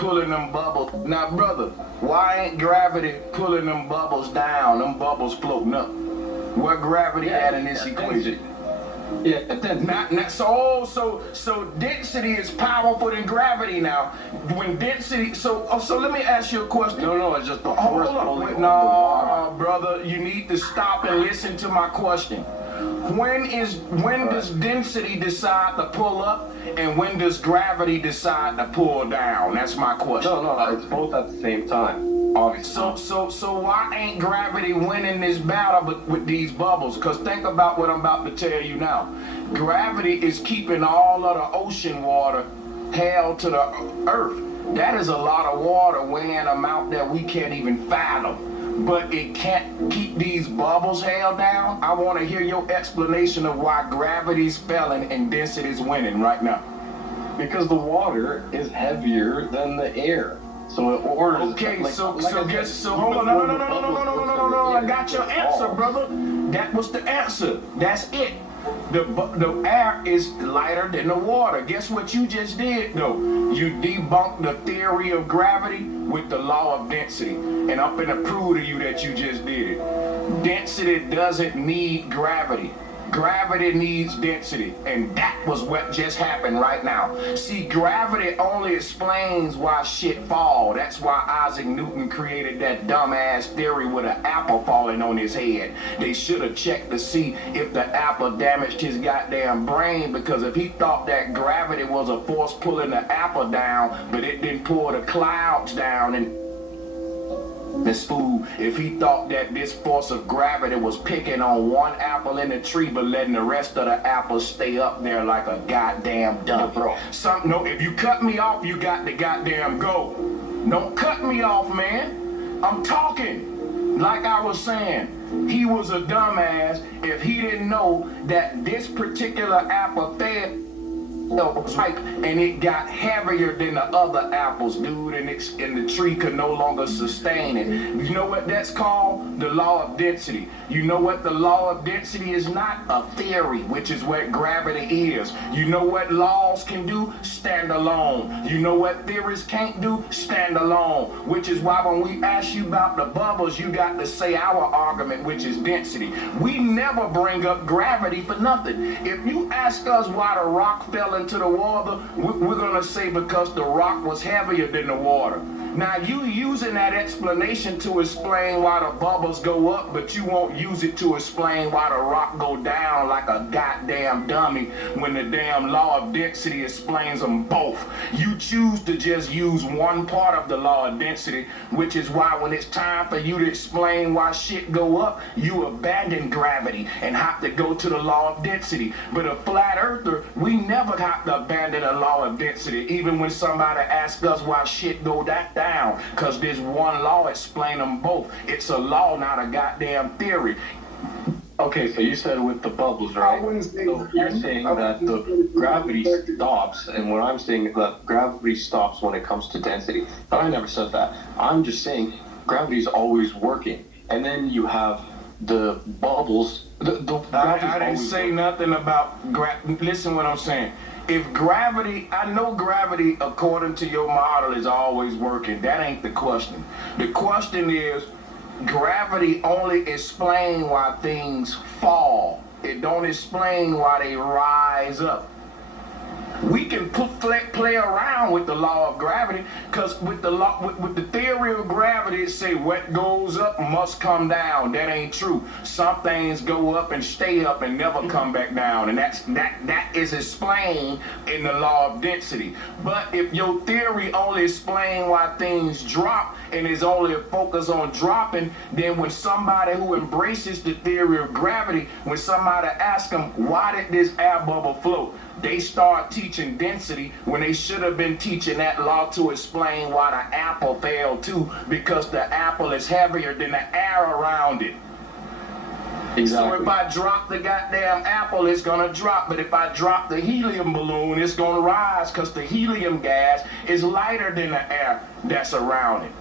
pulling them bubbles. Now, brother, why ain't gravity pulling them bubbles down, them bubbles floating up? Where gravity at in this equation? Yeah, then So density is powerful than gravity now. When density, so let me ask you a question. no, it's just the force pulling on the No, water. brother, you need to stop and listen to my question. When does density decide to pull up, and when does gravity decide to pull down? That's my question. No, it's both at the same time, obviously. So why ain't gravity winning this battle with these bubbles? Because think about what I'm about to tell you now. Gravity is keeping all of the ocean water held to the earth. That is a lot of water weighing an amount that we can't even fathom. But it can't keep these bubbles held down. I want to hear your explanation of why gravity's failing and density's winning right now. Because the water is heavier than the air. So it orders. Okay, so hold on, no, I got your answer, brother. That was the answer. That's it. The air is lighter than the water. Guess what you just did, though? You debunked the theory of gravity with the law of density. And I'm finna prove to you that you just did it. Density doesn't need gravity. Gravity needs density, and that was what just happened right now. See, gravity only explains why shit fall. That's why Isaac Newton created that dumbass theory with an apple falling on his head. They should have checked to see if the apple damaged his goddamn brain, because if he thought that gravity was a force pulling the apple down, but it didn't pull the clouds down, and this fool, if he thought that this force of gravity was picking on one apple in the tree but letting the rest of the apples stay up there like a goddamn dummy. No, if you cut me off, you got to goddamn go. Don't cut me off, man. I'm talking. Like I was saying, he was a dumbass if he didn't know that this particular apple fed was ripe and it got heavier than the other apples, dude, and the tree could no longer sustain it. You know what that's called? The law of density. You know what the law of density is? Not a theory, which is what gravity is. You know what laws can do? Stand alone. You know what theories can't do? Stand alone. Which is why when we ask you about the bubbles, you got to say our argument, which is density. We never bring up gravity for nothing. If you ask us why the rock fell into the water, we're gonna say because the rock was heavier than the water. Now you using that explanation to explain why the bubbles go up, but you won't use it to explain why the rock go down like a goddamn dummy when the damn law of density explains them both. You choose to just use one part of the law of density, which is why when it's time for you to explain why shit go up, you abandon gravity and have to go to the law of density. But a flat earther, we never have to abandon a law of density, even when somebody asks us why shit go down, because there's one law explain them both. It's a law, not a goddamn theory. Okay, so you said with the bubbles, right? So you're saying that the gravity stops, and what I'm saying is that gravity stops when it comes to density. But I never said that. I'm just saying gravity is always working, and then you have the bubbles. I didn't say nothing about listen what I'm saying. If gravity, I know gravity according to your model is always working. That ain't the question. The question is, gravity only explains why things fall. It don't explain why they rise up. We can play around with the law of gravity, because with the theory of gravity, it say what goes up must come down. That ain't true. Some things go up and stay up and never come back down, and that is explained in the law of density. But if your theory only explains why things drop and is only a focus on dropping, then when somebody who embraces the theory of gravity, when somebody asks them why did this air bubble float, they start teaching density when they should have been teaching that law to explain why the apple fell too, because the apple is heavier than the air around it. Exactly. So if I drop the goddamn apple, it's gonna drop. But if I drop the helium balloon, it's gonna rise, because the helium gas is lighter than the air that's around it.